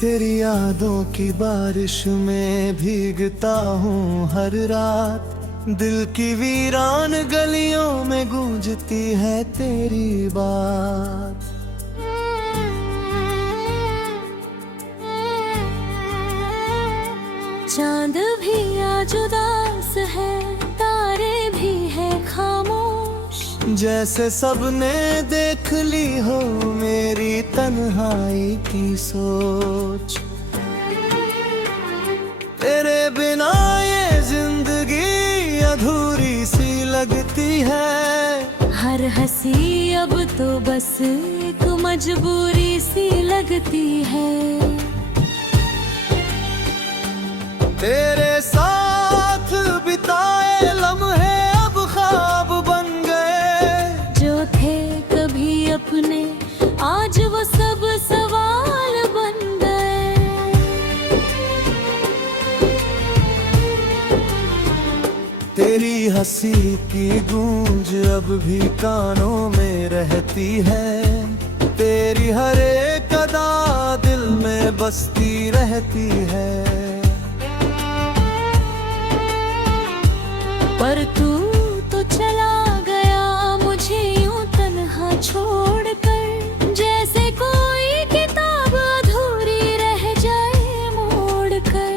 तेरी यादों की बारिश में भीगता हूँ हर रात। दिल की वीरान गलियों में गूंजती है तेरी बात। चांद भी आज उदास है, तारे भी है खामोश। जैसे सबने देख ली हो मेरी तन्हाई की सोच। तेरे बिना ये जिंदगी अधूरी सी लगती है। हर हंसी अब तो बस एक मजबूरी सी लगती है। तेरे साथ बिताए लम्हे अब ख्वाब बन गए। जो थे कभी अपने आज वो सब सवाल बन गए। तेरी हंसी की गूंज अब भी कानों में रहती है। तेरी हर एक अदा दिल में बसती रहती है। पर तू तो चला गया मुझे यूं तन्हा छोड़कर। जैसे कोई किताब अधूरी रह जाए मोड़कर।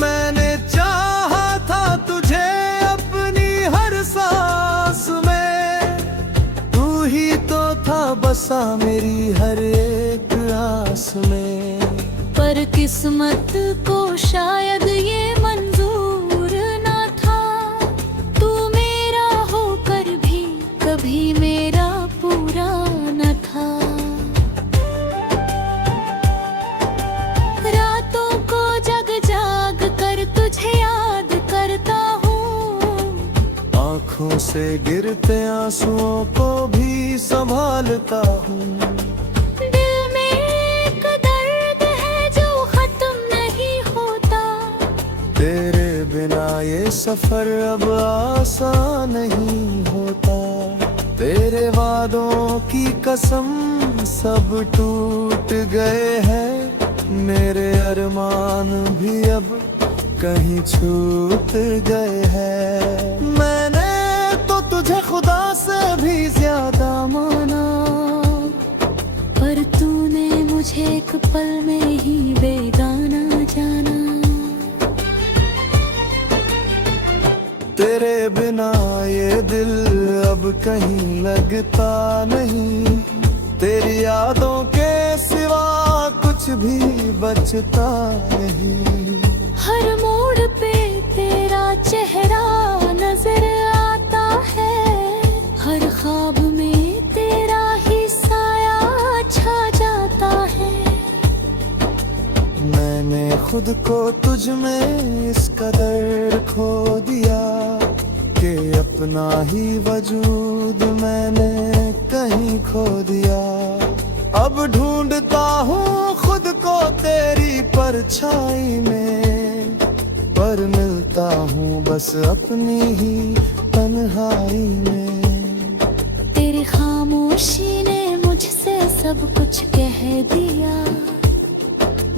मैंने चाहा था तुझे अपनी हर सांस में। तू ही तो था बसा मेरी हर एक आस में। पर किस्मत को शायद ये मंजूर ना था। तू मेरा होकर भी कभी मेरा पूरा न था। रातों को जग जाग कर तुझे याद करता हूँ। आँखों से गिरते आंसुओं को भी संभालता हूँ। तेरे बिना ये सफर अब आसान नहीं होता। तेरे वादों की कसम सब टूट गए हैं। मेरे अरमान भी अब कहीं छूट गए हैं। मैंने तो तुझे खुदा से भी ज्यादा माना। पर तूने मुझे एक पल में ही बेगाना जाना। तेरे बिना ये दिल अब कहीं लगता नहीं। तेरी यादों के सिवा कुछ भी बचता नहीं। हर मोड़ पे तेरा चेहरा नजर आता है। हर ख्वाब में तेरा ही साया छा जाता है। मैंने खुद को तुझ में इस कदर खो दिया कि अपना ही वजूद मैंने कहीं खो दिया। अब ढूंढता हूँ खुद को तेरी परछाई में। पर मिलता हूँ बस अपनी ही तन्हाई में। तेरी खामोशी ने मुझसे सब कुछ कह दिया।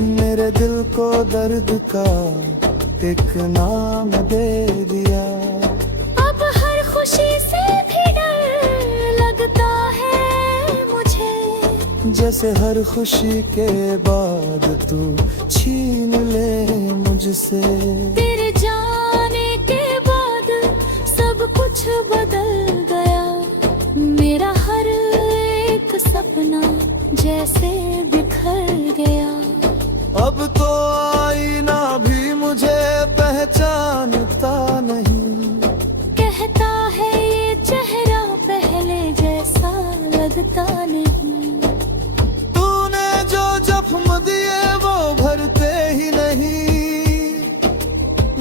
मेरे दिल को दर्द का एक नाम दे दिया। अब हर खुशी से भी डर लगता है मुझे। जैसे हर खुशी के बाद तू छीन ले मुझसे। तेरे जाने के बाद सब कुछ बदल गया। मेरा हर एक सपना जैसे बिखर गया। अब तो आईना भी मुझे पहचानता नहीं। कहता है ये चेहरा पहले जैसा लगता नहीं। तूने जो जख्म दिए वो भरते ही नहीं।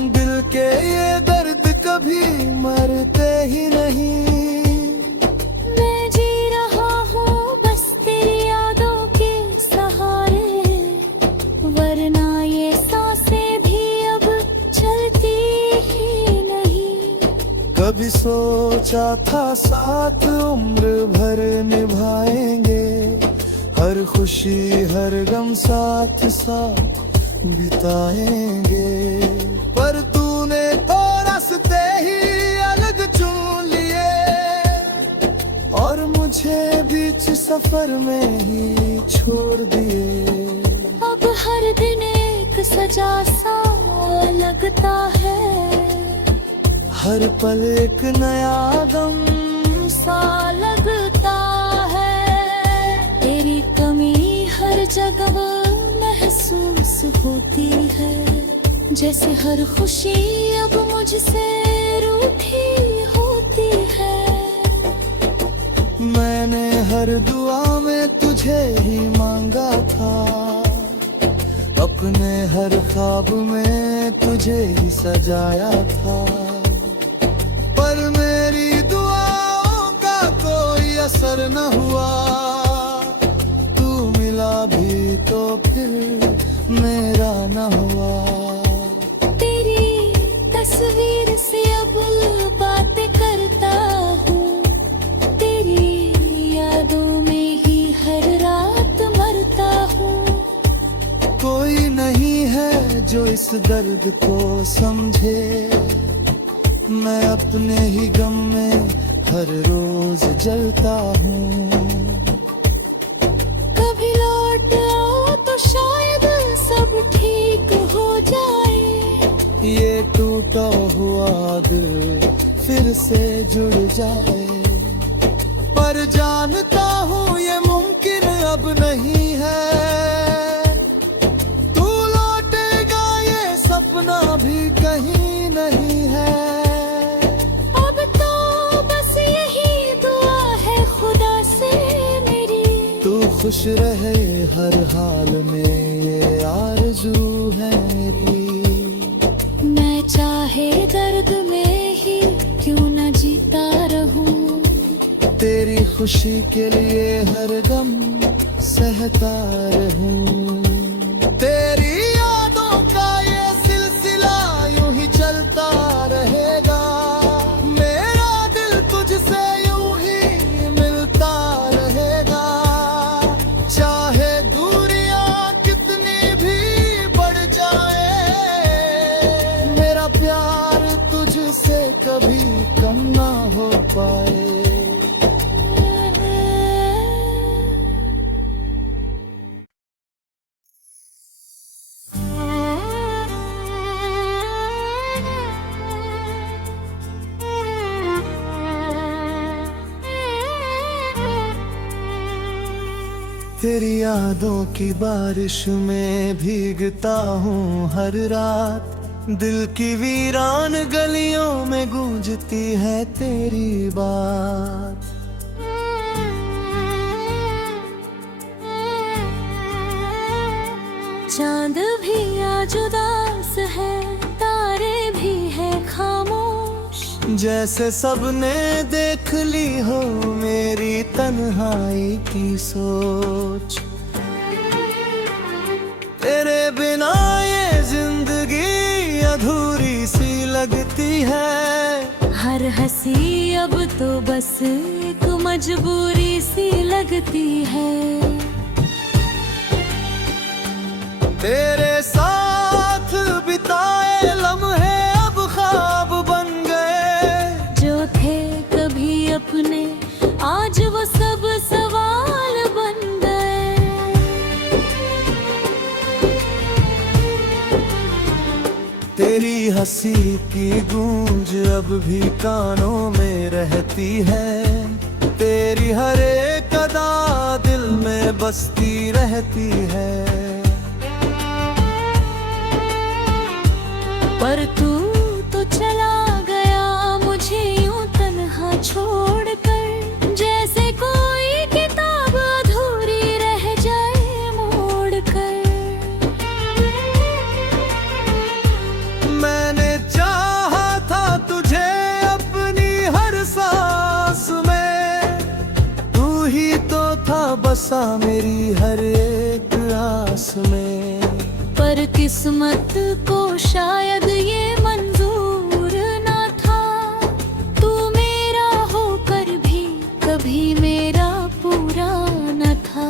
दिल के ये दर्द कभी मरते ही नहीं। मैं जी रहा हूँ बस तेरी यादों के सहारे। वरना ये सांसें भी अब चलती ही नहीं। कभी सोचा था साथ उम्र भर निभाएंगे। हर खुशी हर गम साथ साथ बिताएंगे। पर तूने तो रास्ते ही अलग चुन लिए और मुझे बीच सफर में ही छोड़ दिए। अब हर दिन एक सजा सा लगता है, हर पल एक नया गम सा लगता है। तेरी कमी हर जगह महसूस होती है, जैसे हर खुशी अब मुझसे रूठी होती है। मैंने हर दुआ में तुझे ही मांगा था, अपने हर ख्वाब में तुझे ही सजाया था। पर मेरी दुआओं का कोई असर न हुआ, तू मिला भी तो फिर मेरा न हुआ। तेरी तस्वीर से अब बातें करता हूँ, तेरी यादों में ही हर रात मरता हूँ। कोई नहीं है जो इस दर्द को समझे, मैं अपने ही गम में हर रोज जलता हूँ। कभी लौट आओ तो शायद सब ठीक हो जाए, ये टूटा हुआ दिल फिर से जुड़ जाए। पर जानता हूँ ये मुमकिन अब नहीं है, तू लौटेगा ये सपना भी कहीं नहीं है। अब तो बस यही दुआ है खुदा से मेरी, तू खुश रहे हर हाल में ये आरज़ू है मेरी। मैं चाहे दर्द में ही क्यों न जीता रहूं, तेरी खुशी के लिए हर गम सहता रहूं। तेरी यादों का ये सिलसिला यूं ही चलता रहेगा, मेरा दिल तुझसे यूं ही मिलता रहेगा। चाहे दूरियां कितनी भी बढ़ जाए, मेरा प्यार तुझसे कभी कम ना हो पाए। तेरी यादों की बारिश में भीगता हूँ हर रात, दिल की वीरान गलियों में गूंजती है तेरी बात। चांद भी आज उदास है, तारे भी है खामोश, जैसे सबने देख ली हो मेरी तन्हाई की सोच। तेरे बिना ये जिंदगी अधूरी सी लगती है, हर हंसी अब तो बस एक मजबूरी सी लगती है। तेरे साथ बिताए लम्हे अब ख्वाब बन गए, जो थे कभी अपने आज वो सब सवाल बन गए। तेरी हंसी की गूंज अब भी कानों में रहती है, तेरी हर एक अदा दिल में बसती रहती है। पर तू तो चला गया मुझे यूं तन्हा छोड़कर, जैसे कोई किताब अधूरी रह जाए मोड़कर। मैंने चाहा था तुझे अपनी हर सांस में, तू ही तो था बसा मेरी हर एक आस में। पर किस्मत को शायद ये मंजूर ना था, तू मेरा होकर भी कभी मेरा पूरा न था।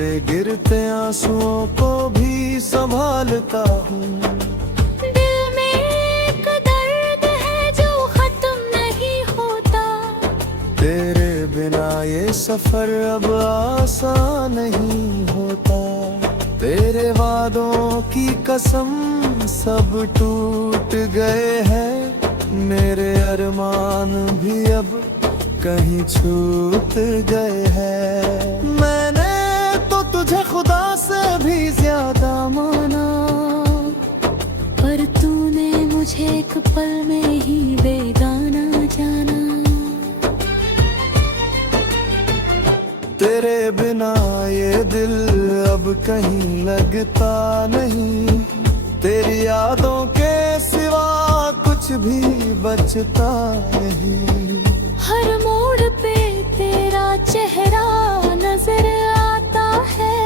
से गिरते आंसुओं को भी संभालता हूँ। दिल में एक दर्द है जो खत्म नहीं होता। तेरे बिना ये सफर अब आसान नहीं होता। तेरे वादों की कसम सब टूट गए हैं। मेरे अरमान भी अब कहीं छूट गए हैं। मैंने तो तुझे खुदा से भी ज्यादा माना, पर तूने मुझे एक पल में ही बेगाना जाना। तेरे बिना ये दिल अब कहीं लगता नहीं। तेरी यादों के सिवा कुछ भी बचता नहीं। हर मोड़ पे तेरा चेहरा नजर आता है।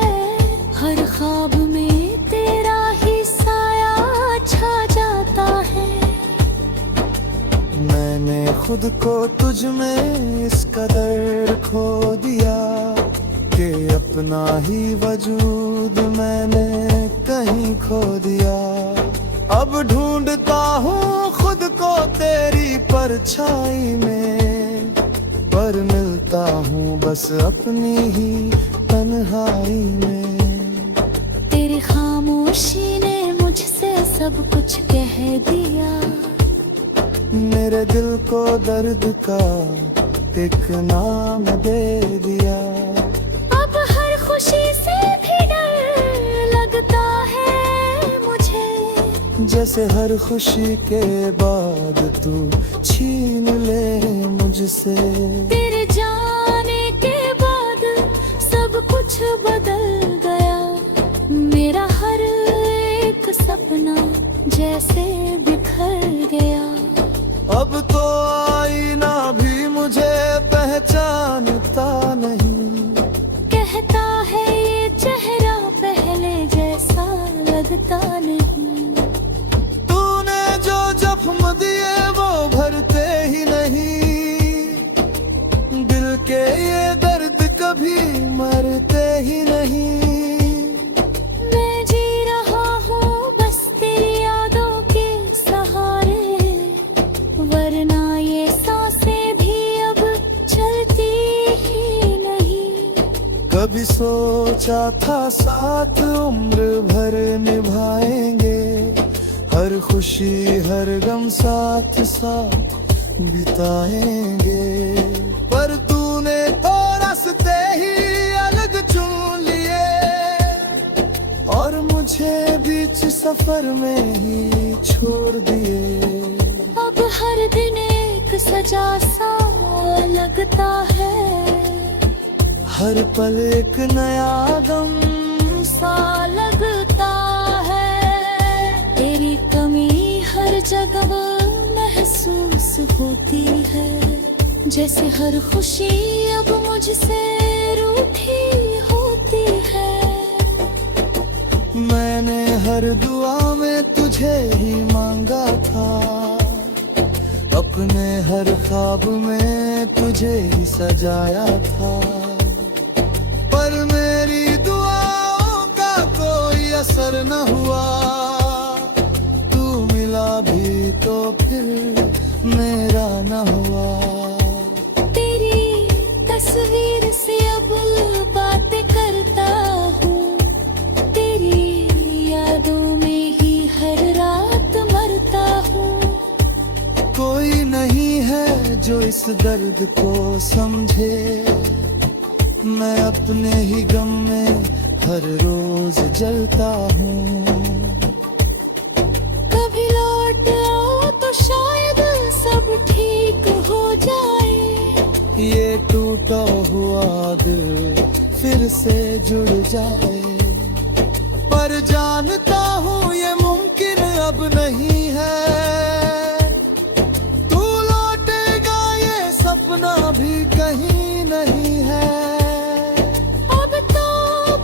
हर ख्वाब में तेरा ही साया छा जाता है। मैंने खुद को तुझ में इस कदर खो दिया कि अपना ही वजूद मैंने कहीं खो दिया। अब ढूंढता हूँ खुद को तेरी परछाई में, पर मिलता हूँ बस अपनी ही तन्हाई में। तेरी खामोशी ने मुझसे सब कुछ कह दिया। मेरे दिल को दर्द का एक नाम दे दिया। अब हर खुशी से भी डर लगता है मुझे। जैसे हर खुशी के बाद तू छीन ले मुझसे। तेरे जाने के बाद सब कुछ बदल गया। मेरा हर एक सपना जैसे बिखर गया। अब तो आईना भी मुझे पहचानता नहीं। कहता है ये चेहरा पहले जैसा लगता नहीं। तूने जो जख्म दिए वो भरते ही नहीं। दिल के ये दर्द कभी मरते ही नहीं। मैं जी रहा हूँ बस तेरी यादों के सहारे, वरना ये सांसें भी अब चलती ही नहीं। कभी सोचा था साथ उम्र भर निभाएंगे। हर खुशी हर गम साथ साथ बिताएंगे। पर तूने तो रास्ते ही अलग चुन लिए और मुझे बीच सफर में ही छोड़ दिए। अब हर दिन एक सजा सा लगता है। हर पल एक नया गम सा लगता है। तेरी कमी हर जगह महसूस होती है। जैसे हर खुशी अब मुझसे रूठी होती है। मैंने हर दुआ में तुझे ही मांगा था। अपने हर ख्वाब में तुझे ही सजाया था। पर मेरी दुआओं का कोई असर न हुआ। तू मिला भी तो फिर मेरा न हुआ। तेरी तस्वीर से अब बातें करता हूँ। तेरी यादों में ही हर रात मरता हूँ। कोई नहीं है जो इस दर्द को समझे। मैं अपने ही गम में हर रोज जलता हूँ। कभी लौट आओ तो शायद सब ठीक हो जाए। ये टूटा हुआ दिल फिर से जुड़ जाए। पर जानता हूँ ये मुमकिन अब नहीं है। तू लौटेगा ये सपना भी कहीं नहीं है। अब तो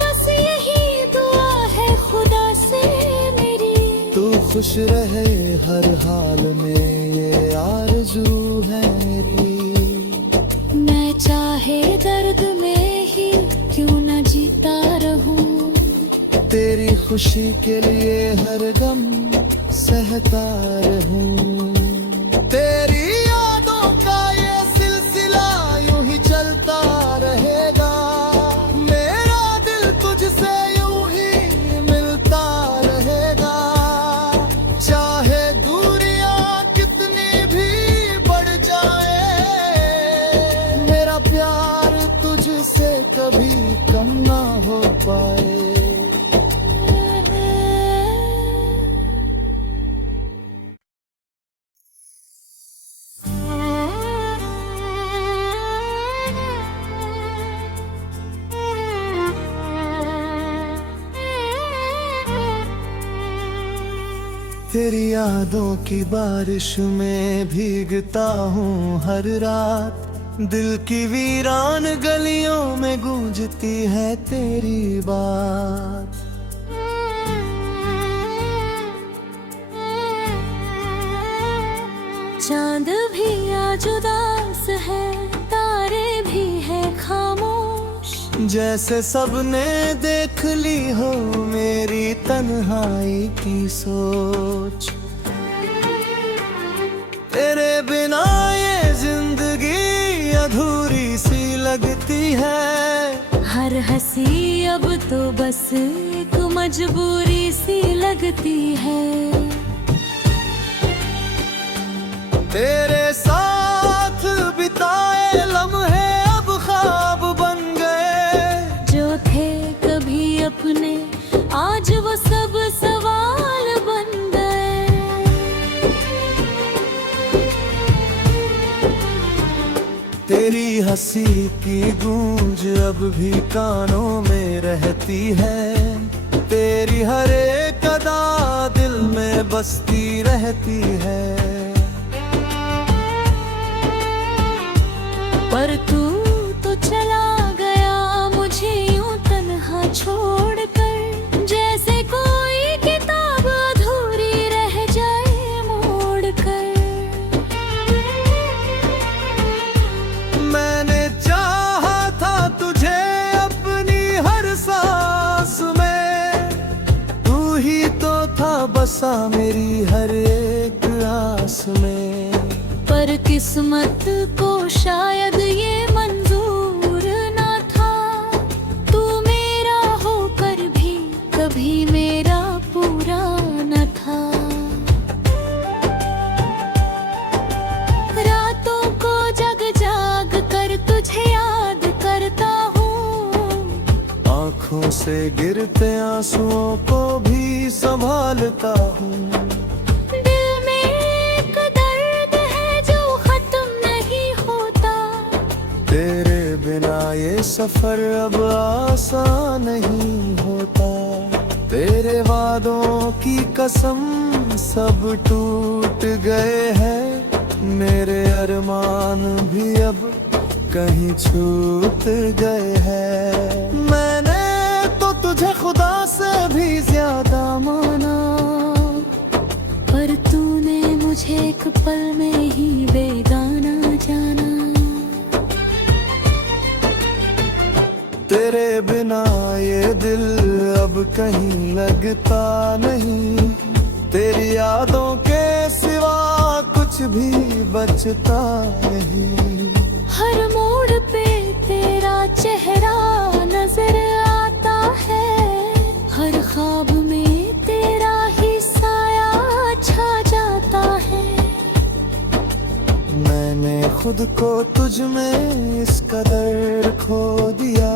बस यही दुआ है खुदा से मेरी। तू खुश रहे हर हाल में ये आरज़ू है मेरी। मैं चाहे दर्द में ही क्यों न जीता तेरी खुशी के लिए हर गम सहता रहूं। तेरी यादों का ये सिलसिला यूं ही चलता रहेगा। मेरा दिल तुझसे यूं ही मिलता रहेगा। चाहे दूरियां कितनी भी बढ़ जाए, मेरा प्यार तुझसे कभी कम ना हो पाए। तेरी यादों की बारिश में भीगता हूँ हर रात। दिल की वीरान गलियों में गूंजती है तेरी बात। चांद भी आज उदास है, तारे भी है खामोश। जैसे सबने देख ली हो मेरी तन्हाई की सोच। तेरे बिना ये जिंदगी अधूरी सी लगती है। हर हंसी अब तो बस एक मजबूरी सी लगती है। तेरे साथ बिताए लम्हे अब ख्वाब बन गए। जो थे कभी अपने आज वो सब सवाल बन गए। तेरी हंसी की गूंज अब भी कानों में रहती है। तेरी हर एक अदा दिल में बसती रहती है। पर तू तो चला गया मुझे यूं तन्हा छोड़कर। जैसे कोई किताब अधूरी रह जाए मोड़कर। मैंने चाहा था तुझे अपनी हर सांस में। तू ही तो था बसा मेरी हर एक आस में। पर किस्मत को शायद ये मंजूर ना था। तू मेरा होकर भी कभी मेरा पूरा न था। रातों को जग जाग कर तुझे याद करता हूँ। आँखों से गिरते आंसुओं को भी संभालता हूँ। तेरे बिना ये सफर अब आसान नहीं होता। तेरे वादों की कसम सब टूट गए हैं। मेरे अरमान भी अब कहीं छूट गए हैं। मैंने तो तुझे खुदा से भी ज्यादा माना। पर तूने मुझे एक पल में ही बेगाना जाना। तेरे बिना ये दिल अब कहीं लगता नहीं। तेरी यादों के सिवा कुछ भी बचता नहीं। हर मोड़ पे तेरा चेहरा नजर आता है। हर ख्वाब में तेरा ही साया छा जाता है। मैंने खुद को तुझ में इस कदर खो दिया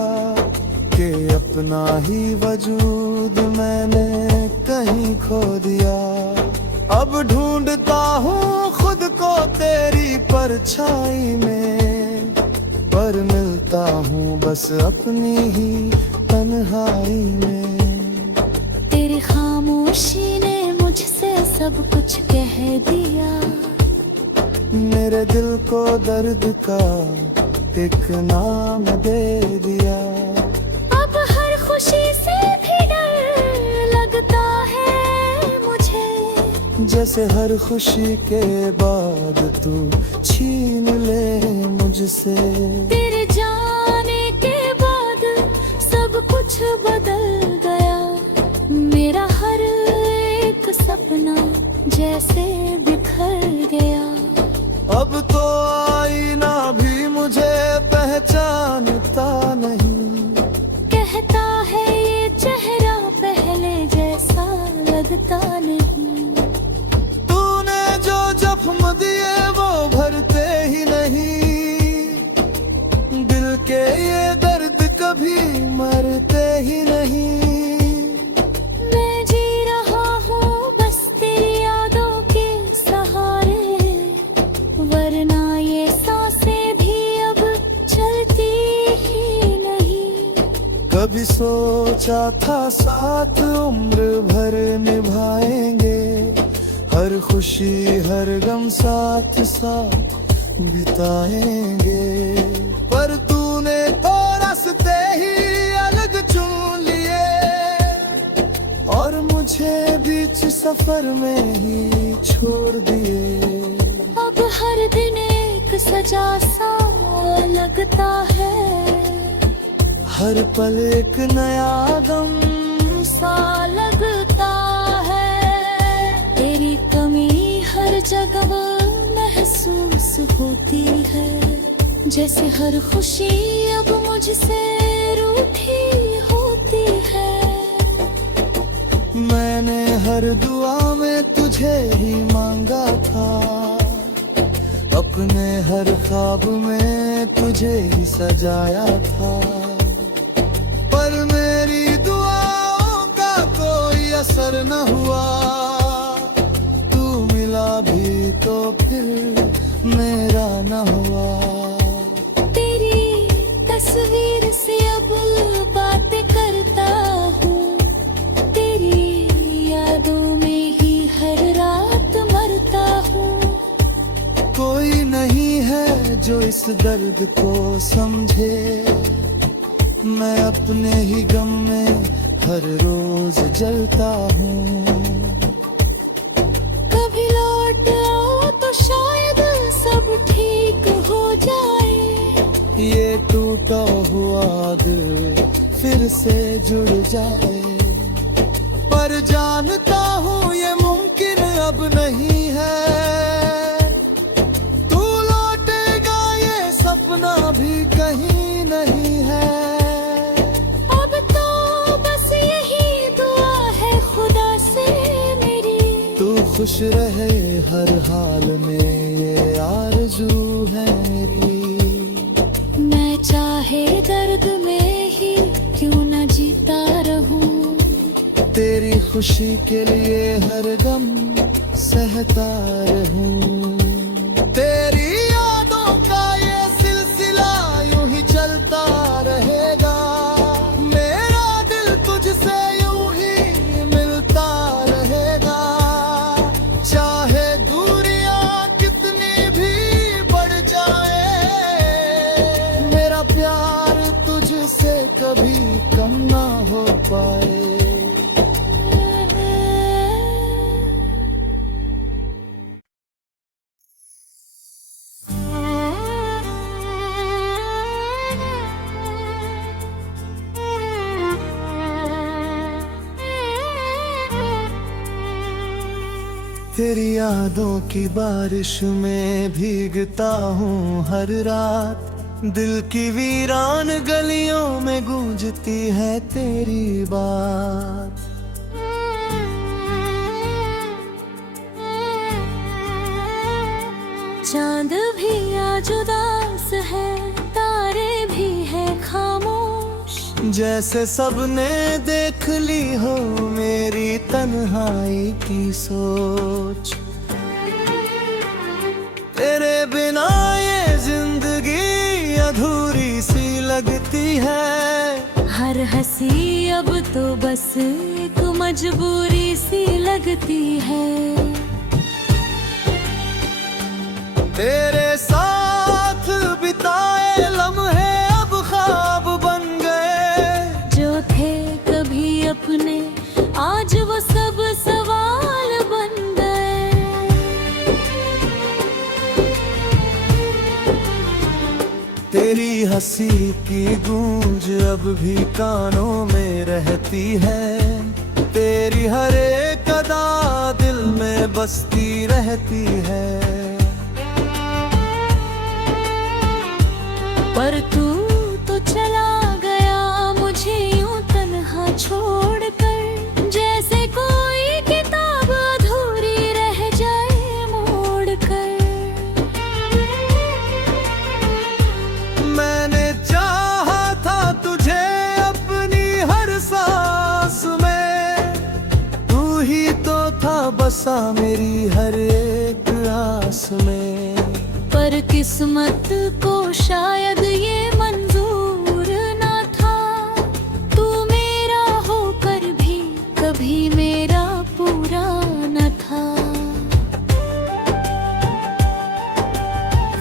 कि अपना ही वजूद मैंने कहीं खो दिया। अब ढूंढता हूँ खुद को तेरी परछाई में। पर मिलता हूँ बस अपनी ही तन्हाई में। तेरी खामोशी ने मुझसे सब कुछ कह दिया। मेरे दिल को दर्द का एक नाम दे दिया। अब हर खुशी से भी डर लगता है मुझे। जैसे हर खुशी के बाद तू छीन ले मुझसे। तेरे जाने के बाद सब कुछ बदल गया। जैसे बिखर गया। अब तो आईना भी मुझे पहचानता नहीं। कहता है ये चेहरा पहले जैसा लगता नहीं। तूने जो जख्म दिए वो भरते ही नहीं। दिल के ये दर्द कभी मरते ही नहीं। मैं जी रहा हूँ बस तेरी यादों के सहारे, वरना ये सांसें भी अब चलती ही नहीं। कभी सोचा था साथ उम्र भर निभाएंगे, हर खुशी हर गम साथ साथ बिताएंगे। पर तूने तो रास्ते ही अलग चुन लिए, और मुझे बीच सफर में ही छोड़ दिए। अब हर दिन एक सजा सा लगता है, हर पल एक नया गम सा लगता है। तेरी कमी हर जगह महसूस होती है, जैसे हर खुशी अब मुझसे रूठी होती है। मैंने हर दुआ में तुझे ही मांगा था, अपने हर ख्वाब में तुझे ही सजाया था। पर मेरी दुआओं का कोई असर न हुआ। तू मिला भी तो फिर मेरा न हुआ। तेरी तस्वीर से अब बातें करता हूँ, तेरी यादों में ही हर रात मरता हूँ। कोई नहीं है जो इस दर्द को समझे, मैं अपने ही गम में हर रोज जलता हूँ। कभी लौट आओ तो शायद सब ठीक हो जाए, ये टूटा हुआ दिल फिर से जुड़ जाए। पर जानता हूँ ये मुमकिन अब नहीं है। तू लौटेगा ये सपना भी कहीं नहीं है। अब तो बस यही दुआ है खुदा से मेरी। तू खुश रहे हर हाल में ये आरज़ू है मेरी। मैं चाहे दर्द में ही क्यों न जीता रहूं, तेरी खुशी के लिए हर गम सहता रहूं। तेरी यादों का ये सिलसिला यूं ही चलता रहेगा। मेरा दिल तुझसे यूं ही मिलता रहेगा। चाहे दूरियां कितनी भी बढ़ जाए, मेरा प्यार तुझसे कभी कम ना हो पाए। तेरी यादों की बारिश में भीगता हूँ हर रात। दिल की वीरान गलियों में गूंजती है तेरी बात। चांद भी आज उदास है, तारे भी है खामोश, जैसे सबने देख ली हो मेरी तन्हाई की सोच। तेरे बिना ये जिंदगी अधूरी सी लगती है। हर हंसी अब तो बस एक मजबूरी सी लगती है। तेरे साथ बिताए लम्हे अब ख्वाब बन गए। जो थे कभी अपने आज वो सब सवाल बन गए। तेरी हंसी की गूंज अब भी कानों में रहती है। तेरी हर एक कदा दिल में बसती रहती है। पर तू तो चला गया मुझे यूं तन्हा छोड़कर, जैसे कोई किताब अधूरी रह जाए मोड़कर। मैंने चाहा था तुझे अपनी हर सांस में, तू ही तो था बसा मेरी हर एक आस में। पर किस्मत को शायद ये मंजूर ना था, तू मेरा होकर भी कभी मेरा पूरा न था।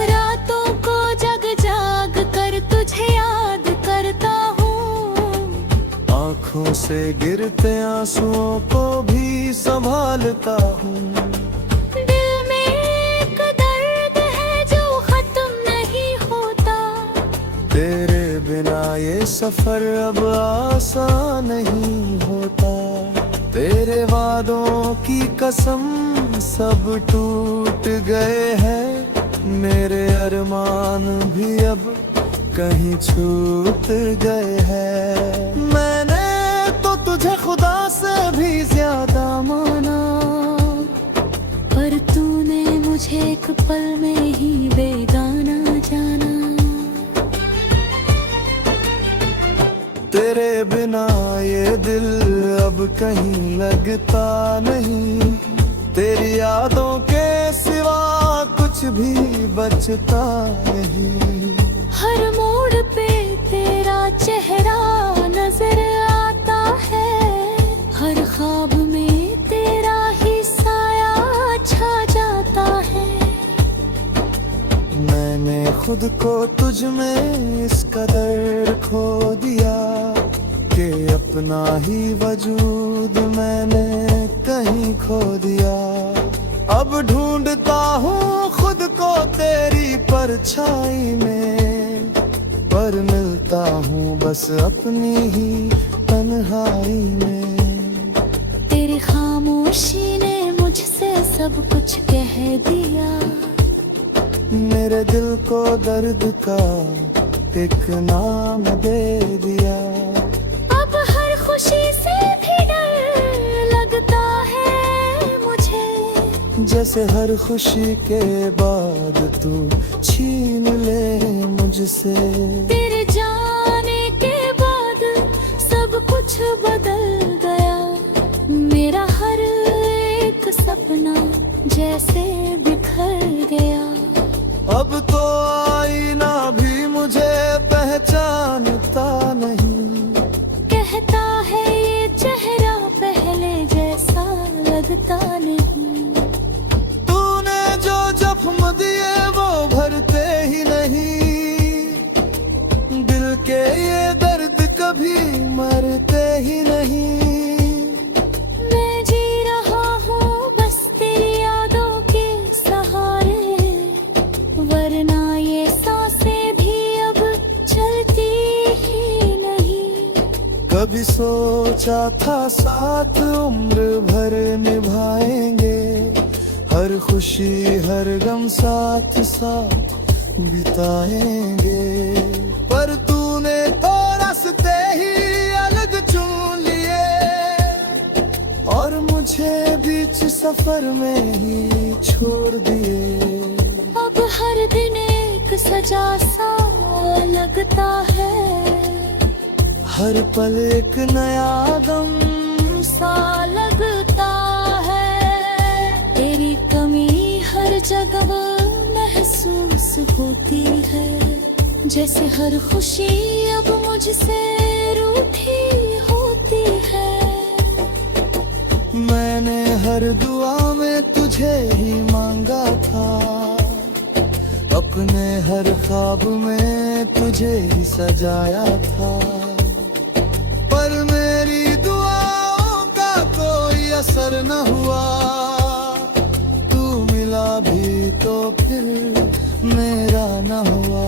रातों को जग जाग कर तुझे याद करता हूँ, आँखों से गिरते आंसुओं को भी संभालता हूँ। तेरे बिना ये सफर अब आसान नहीं होता, तेरे वादों की कसम सब टूट गए हैं, मेरे अरमान भी अब कहीं छूट गए हैं। मैंने तो तुझे खुदा से भी ज्यादा माना, पर तूने मुझे एक पल में ही बेगाना जाना। तेरे बिना ये दिल अब कहीं लगता नहीं, तेरी यादों के सिवा कुछ भी बचता नहीं। हर मोड़ पे तेरा चेहरा नजर आता है, हर ख्वाब में तेरा ही साया छा जाता है। मैंने खुद को तुझ में इस कदर खो दिया कि अपना ही वजूद मैंने कहीं खो दिया। अब ढूंढता हूँ खुद को तेरी परछाई में, पर मिलता हूँ बस अपनी ही तन्हाई में। तेरी खामोशी ने मुझसे सब कुछ कह दिया, मेरे दिल को दर्द का एक नाम दे दिया। अब हर खुशी से भी डर लगता है मुझे, जैसे हर खुशी के बाद तू छीन ले मुझसे। तेरे जाने के बाद सब कुछ बदल गया, मेरा हर एक सपना जैसे बिखर गया। अब तो आईना भी मुझे पहचानता नहीं, कहता है ये चेहरा पहले जैसा लगता नहीं। तूने जो जख्म दिए वो भरते ही नहीं, दिल के ये दर्द कभी मरते ही नहीं। मैं जी रहा हूँ बस तेरी यादों के सहारे, वरना ये सांसें भी अब चलती ही नहीं। कभी सोचा था साथ उम्र भर निभाएंगे, हर खुशी हर गम साथ साथ बिताएंगे। पर तूने तो रास्ते ही अलग चुन लिए, और मुझे बीच सफर में ही छोड़ दिए। अब हर दिन एक सजा सा लगता है, हर पल एक नया गम सा लगता है। तेरी कमी हर जगह महसूस होती है, जैसे हर खुशी अब मुझसे रूठी होती है। मैंने हर दुआ में तुझे ही मांगा था, अपने हर ख्वाब में तुझे ही सजाया था। पर मेरी दुआओं का कोई असर न हुआ, तू मिला भी तो फिर मेरा न हुआ।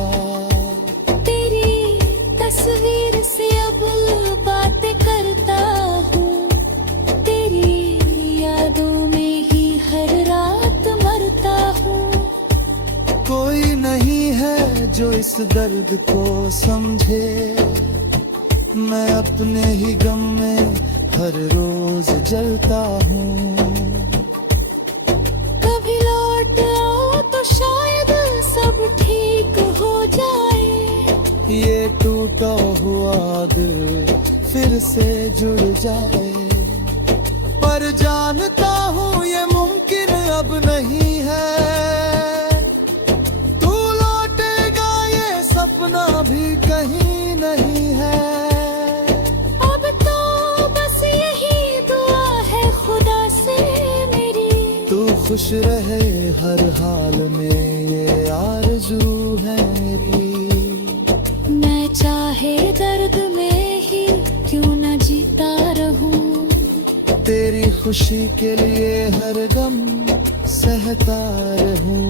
तेरी तस्वीर से अब बातें करता हूँ, तेरी याद इस दर्द को समझे, मैं अपने ही गम में हर रोज जलता हूँ। कभी लौट आओ तो शायद सब ठीक हो जाए, ये टूटा हुआ दिल फिर से जुड़ जाए। पर जानता हूँ ये मुमकिन अब नहीं है, तू लौटेगा ये सपना भी कहीं नहीं है। अब तो बस यही दुआ है खुदा से मेरी, तू खुश रहे हर हाल में ये आरज़ू है मेरी। मैं चाहे दर्द में ही क्यों न जीता रहूं, तेरी खुशी के लिए हर गम सहता रहूं।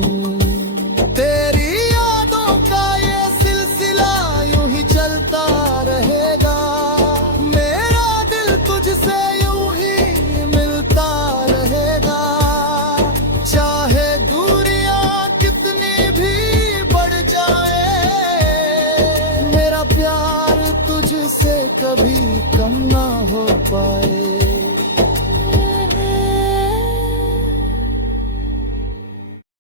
तेरी यादों का ये सिलसिला यूं ही चलता रहेगा, मेरा दिल तुझसे यूं ही मिलता रहेगा। चाहे दूरियां कितनी भी बढ़ जाए, मेरा प्यार तुझसे कभी कम ना हो पाए।